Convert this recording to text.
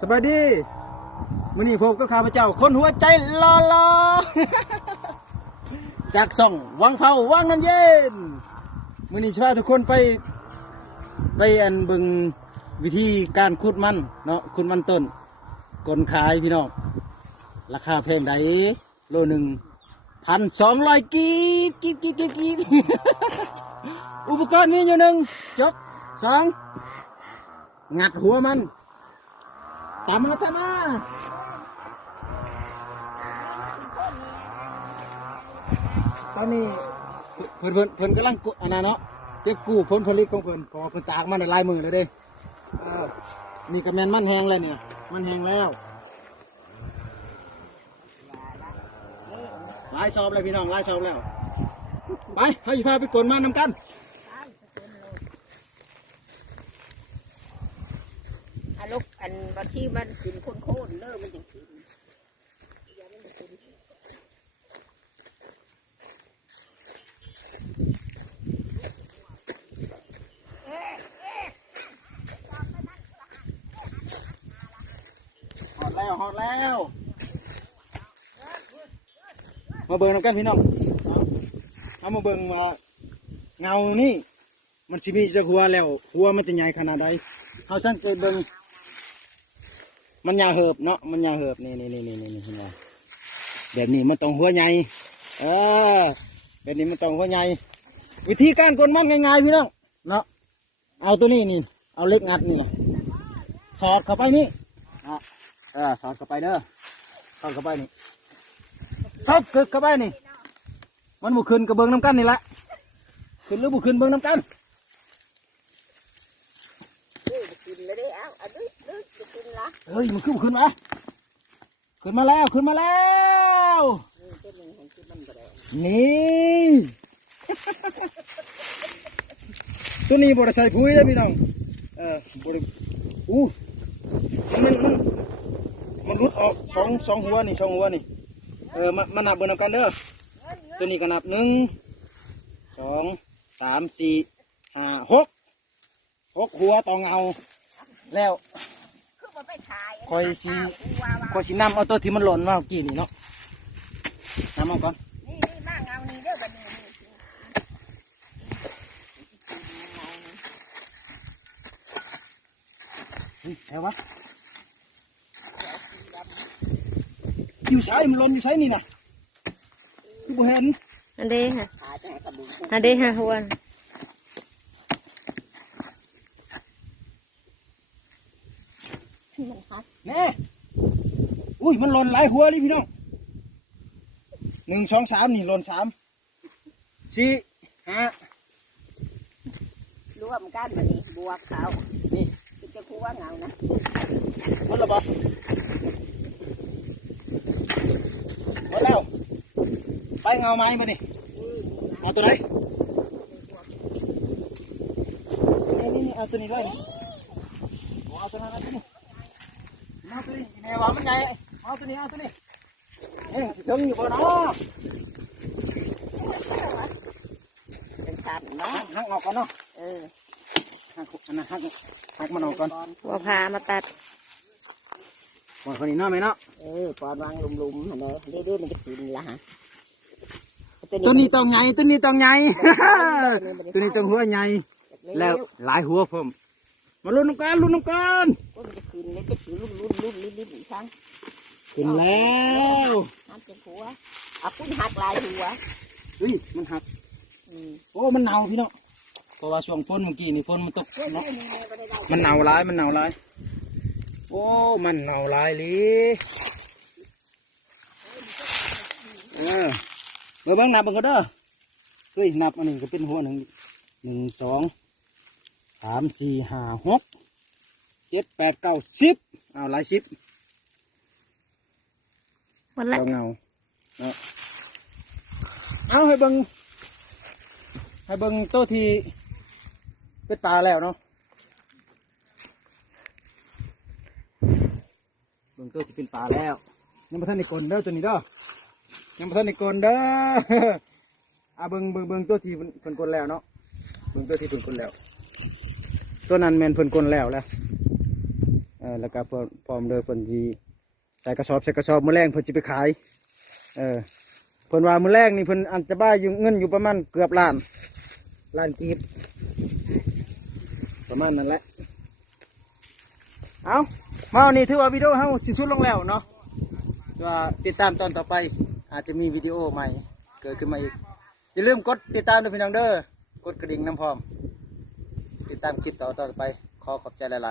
สบายดีมื้อนี้ผมก็ข้าพเจ้าคนหัวใจลอลอ จากส่องวังเผาวังน้ำเย็นมื้อนี้จะพาทุกคนไปอันเบิ่งวิธีการขุดมันเนาะขุดมันต้นกลขายพี่น้องราคาแพงใดโลหนึ่ง1,200กีบ อุปกรณ์มีอยู่หนึ่งจกสองงัดหัวมันตามมาตอนนี้เพิ่นกำลังอันนั้นเนาะเก็บกู้ผลผลิตของเพิ่นพอเพิ่นตากมันได้หลายมือเลยเด้นี่ก็แม่นมันแห้งแล้วเนี่ยมันแห้งแล้วหลายชอบเลยพี่น้องหลายชอบแล้วไปให้พาไปกดมันนำกันลูกอันบัญชีมันกินโค่นเลิกมันยังกินฮอดแล้วมาเบิ่งกันพี่น้องเอามาเบิ่งมาเงานี่มันสิมีจะหัวแล้วหัวมันจะใหญ่ขนาดใดเขาสังเกตเบิ่งมันยาวเหิบเนาะมันยาวเหิบนี่เห็นไหมแบบนี้มันต้องหัวใหญ่แบบนี้มันต้องหัวใหญ่วิธีการกดมันง่ายๆพี่น้องเนาะเอาตัวนี้นี่เอาเล็กงัดนี่สอดเข้าไปนี่สอดเข้าไปเด้อสอดเข้าไปนี่ซบกึกเข้าไปนี่มันบุขึ้นกระเบื้องน้ำกันนี่แหละขึ้นหรือบุขึ้นเบื้องน้ำกันกินเลยดิเอาอันนี้จะกินละเฮ้ยมันขึ้นมาขึ้นมาแล้วนี่ตัวนี้บริใส่ปุ๋ยเลยพี่น้องบริมันรุดออกสองหัวนี่มันนับเบอร์นำกันเด้อตัวนี้ก็นับ1 2 3 4 5 6หัวต่อเงาแล้วคอยสีน้ำเอาตัวที่มันหล่นมาเมื่อกี้นี่เนาะน้ำเอาก่อนนี่มาเงานี่เด้อบัดนี้เห็นวะอยู่ใช้มันหล่นอยู่ใช้นี่นะคือบ่เห็นอันเด้ฮะหัวนี่อุ้ยมันหล่นหลายหัวเลยพี่น้อง1 2 3นี่หล่น3 4 5รวมกันบัดนี้บวกเขานี่จะคู่ว่าเงานะมันระบาดหมดแล้วไปเงาไม้มาดิเอาตัวไหนนี่เอาตัวนี้ด้วยเอาตัวนั้นเอาตัวนี้แม่ว่ามันใหญ่เอาตัวนี้เฮ้ยถึงอยู่บ่เนาะเป็นชั้นเนาะหักออกก่อนเนาะหักมันออกก่อนว่าพามาตัดปอนคนนี้เนาะไหมเนาะปอนวางลุมๆเนาะเรื่อยๆมันจะกินละฮะตัวนี้ต้องใหญ่ตัวนี้ต้องหัวใหญ่แล้วหลายหัวเพิ่มมาลุ้นน้ำกันมันจะกินแล้วจะถือรุ่นอีกครั้งกินแล้วหักหัวคุณหักลายหัวเฮ้ยมันหักโอ้มันเน่าพี่เนาะเพราะว่าช่วงฝนเมื่อกี้นี่ฝนมันตกเนาะมันเน่าร้ายโอ้มันเน่าร้ายเลยเบิ่งนับเบิ่งก็เด้อเฮ้ยนับอันนี้ก็เป็นหัว1 2 3 4 5 6 7 8 9 10เอาหลาย10วันละเงาเอาให้เบิ่งโตที่เป็นปลาแล้วเนาะเบิ่งโตที่เป็นปลาแล้วยังไม่ทันในกลนเด้อตัวนี้เด้อยังไม่ทันในกลนเด้อเบิ่งโตที่เพิ่นกลนแล้วเนาะเบิ่งโตที่เพิ่นกลนแล้วตัวนั้นแม่นเพิ่นกลนแล้ว แล้วก็พร้อมเด้อเพิ่นสิใส่กระสอบมื้อแรงเพิ่นสิไปขายเพิ่นว่ามื้อแรงนี่เพิ่นอันจะบ้าอยู่เงินอยู่ประมาณเกือบล้านกีบประมาณนั้นแหละเอามาวันนี้ถือว่าวิดีโอเฮาสิสุดลงแล้วเนาะว่าติดตามตอนต่อไปอาจจะมีวิดีโอใหม่เกิดขึ้นมาอีกอย่าลืมกดติดตามด้วยพี่น้องเด้อกดกระดิ่งน้ำพร้อมติดตามคลิปต่อไปขอขอบใจหลายๆ